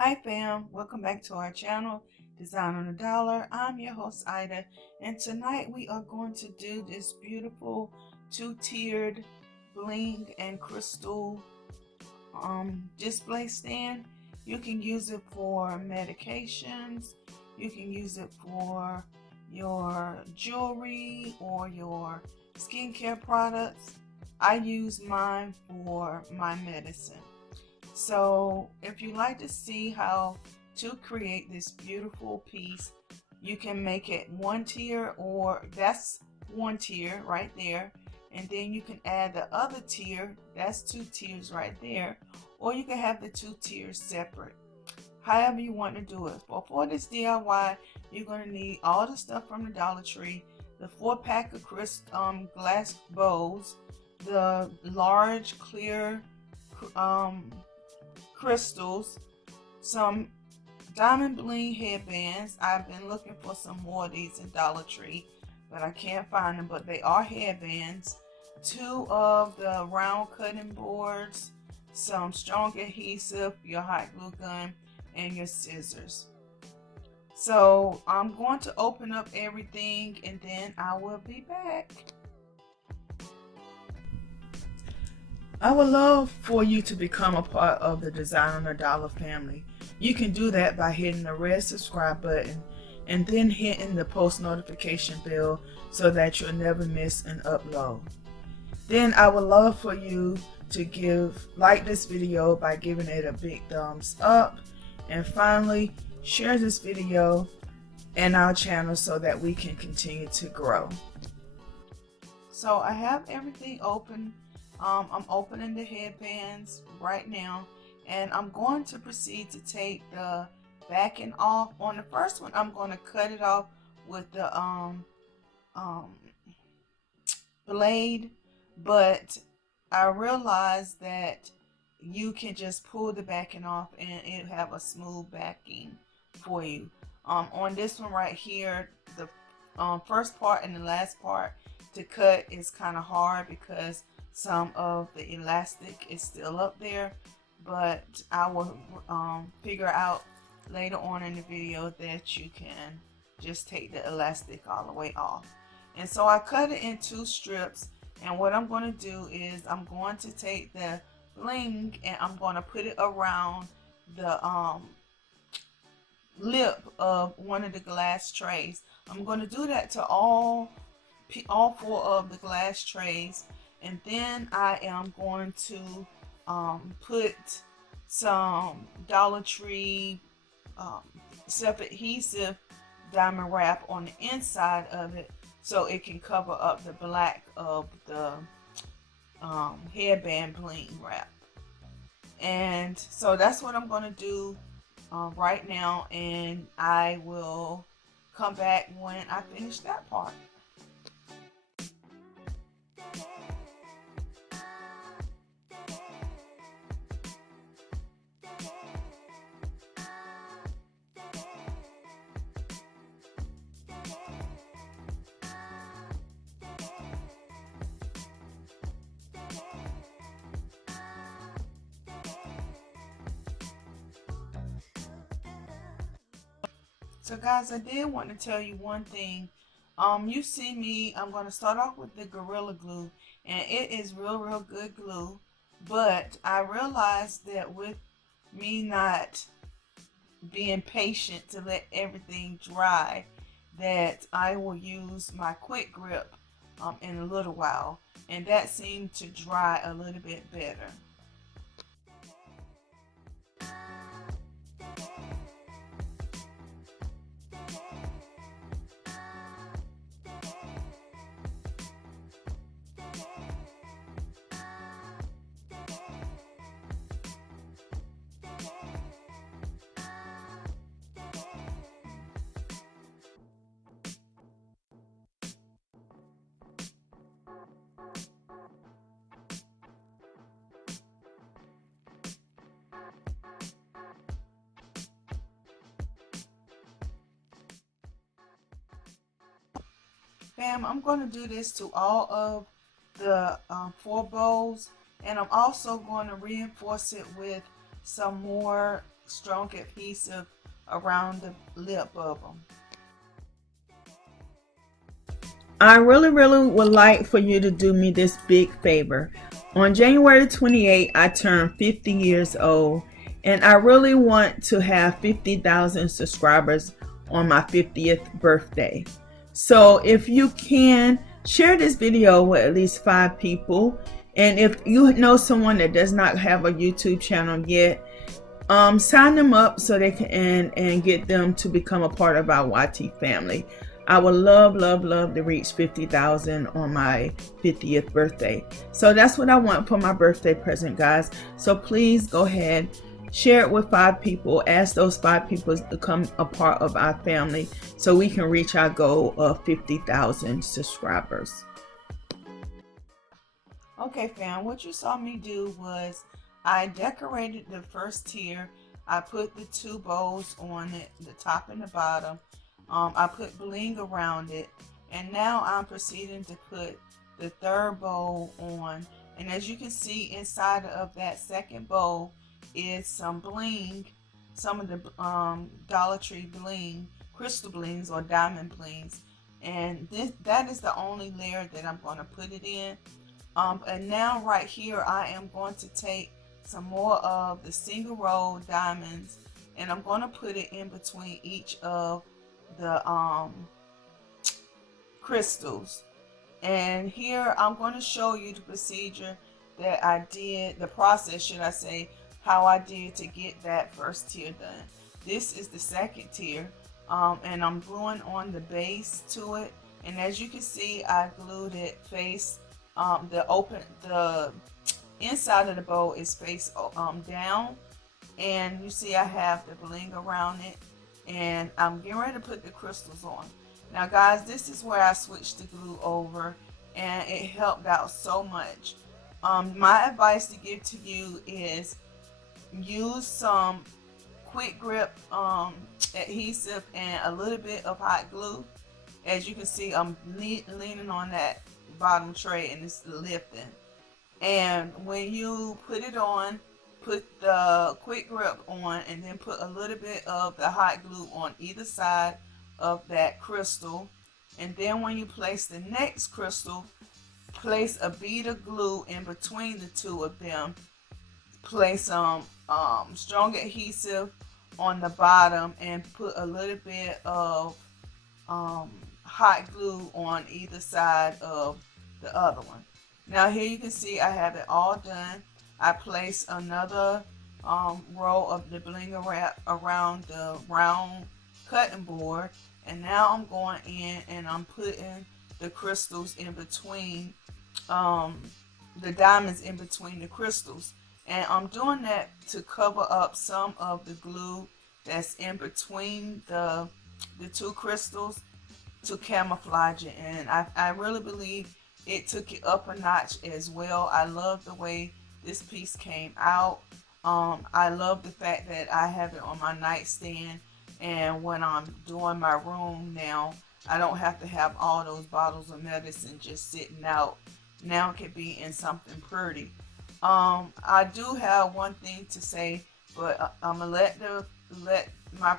Hi fam, welcome back to our channel, Design on a Dollar. I'm your host Ida, and tonight we are going to do this beautiful two-tiered bling and crystal display stand. You can use it for medications, you can use it for your jewelry or your skincare products. I use mine for my medicine. So if you like to see how to create this beautiful piece, you can make it one tier, or that's one tier right there, and then you can add the other tier, that's two tiers right there, or you can have the two tiers separate, however you want to do it. But for this DIY, you're going to need all the stuff from the Dollar Tree, the 4-pack of glass bowls, the large clear crystals, some diamond bling headbands. I've been looking for some more of these in Dollar Tree, but I can't find them, but they are headbands. 2 of the round cutting boards, some strong adhesive, your hot glue gun, and your scissors. So I'm going to open up everything and then I will be back. I would love for you to become a part of the Design on a Dollar family. You can do that by hitting the red subscribe button and then hitting the post notification bell so that you'll never miss an upload. Then I would love for you to like this video by giving it a big thumbs up, and finally share this video and our channel so that we can continue to grow. So I have everything open. I'm opening the headbands right now, and I'm going to proceed to take the backing off. On the first one, I'm going to cut it off with the blade, but I realized that you can just pull the backing off and it'll have a smooth backing for you. On this one right here, the first part and the last part to cut is kind of hard because some of the elastic is still up there, but I will figure out later on in the video that you can just take the elastic all the way off. And so I cut it in 2 strips, and what I'm going to do is I'm going to take the bling and I'm going to put it around the lip of one of the glass trays. I'm going to do that to all 4 of the glass trays, and then I am going to put some Dollar Tree self-adhesive diamond wrap on the inside of it so it can cover up the black of the headband bling wrap. And so that's what I'm going to do right now, and I will come back when I finish that part. So guys, I did want to tell you one thing. You see me, I'm going to start off with the Gorilla Glue, and it is real good glue, but I realized that with me not being patient to let everything dry, that I will use my quick grip in a little while, and that seemed to dry a little bit better. Bam, I'm going to do this to all of the 4 bowls, and I'm also going to reinforce it with some more strong adhesive around the lip of them. I really would like for you to do me this big favor. On January 28th, I turned 50 years old, and I really want to have 50,000 subscribers on my 50th birthday. So if you can, share this video with at least 5 people. And if you know someone that does not have a YouTube channel yet, sign them up so they can and get them to become a part of our YT family. I would love to reach 50,000 on my 50th birthday. So that's what I want for my birthday present, guys. So please go ahead, share it with 5 people. Ask those 5 people to become a part of our family so we can reach our goal of 50,000 subscribers. Okay, fam, what you saw me do was I decorated the first tier. I put the 2 bows on it, the top and the bottom. I put bling around it, and now I'm proceeding to put the 3rd bow on. And as you can see, inside of that 2nd bow is some bling, some of the Dollar Tree bling, crystal blings or diamond blings. And that is the only layer that I'm going to put it in. And now right here, I am going to take some more of the single row diamonds, and I'm going to put it in between each of the crystals. And here I'm going to show you the procedure that I did, the process should I say, how I did to get that first tier done. This is the 2nd tier, and I'm gluing on the base to it. And as you can see, I glued it face, the inside of the bow is face down, and you see I have the bling around it, and I'm getting ready to put the crystals on. Now guys, this is where I switched the glue over, and it helped out so much. My advice to give to you is use some quick grip adhesive and a little bit of hot glue. As you can see, I'm leaning on that bottom tray and it's lifting. And when you put it on, put the quick grip on, and then put a little bit of the hot glue on either side of that crystal. And then when you place the next crystal, place a bead of glue in between the 2 of them. Place some strong adhesive on the bottom and put a little bit of hot glue on either side of the other one. Now here you can see I have it all done. I place another row of the bling wrap around the round cutting board, and now I'm going in and I'm putting the crystals in between, the diamonds in between the crystals. And I'm doing that to cover up some of the glue that's in between the 2 crystals, to camouflage it. And I really believe it took it up a notch as well. I love the way this piece came out. I love the fact that I have it on my nightstand, and when I'm doing my room now, I don't have to have all those bottles of medicine just sitting out. Now it can be in something pretty. I do have one thing to say, but I'm gonna let my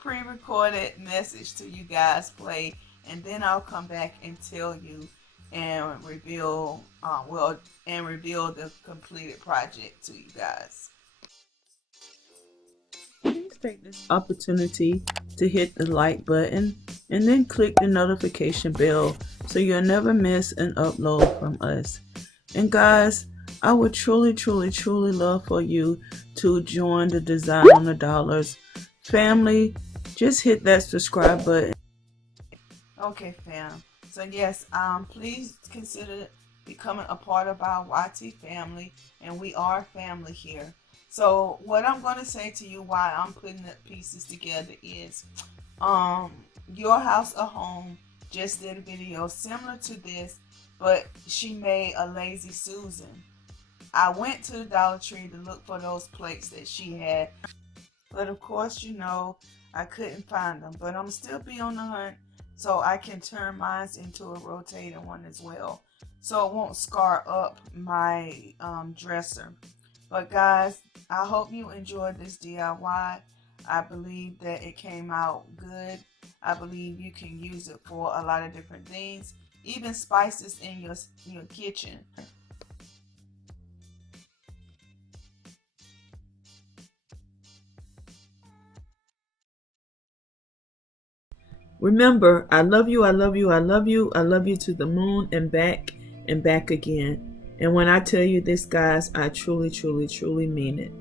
pre-recorded message to you guys play, and then I'll come back and tell you and reveal the completed project to you guys. Please take this opportunity to hit the like button and then click the notification bell so you'll never miss an upload from us. And guys, I would truly love for you to join the Design on the Dollars family. Just hit that subscribe button. Okay, fam. So yes, please consider becoming a part of our YT family, and we are family here. So what I'm going to say to you while I'm putting the pieces together is, Your House a Home just did a video similar to this, but she made a Lazy Susan. I went to the Dollar Tree to look for those plates that she had, but of course, you know, I couldn't find them. But I'm still be on the hunt so I can turn mine into a rotating one as well, so it won't scar up my dresser. But guys, I hope you enjoyed this DIY. I believe that it came out good. I believe you can use it for a lot of different things, even spices in your kitchen. Remember, I love you, I love you, I love you, I love you to the moon and back again. And when I tell you this, guys, I truly, truly, truly mean it.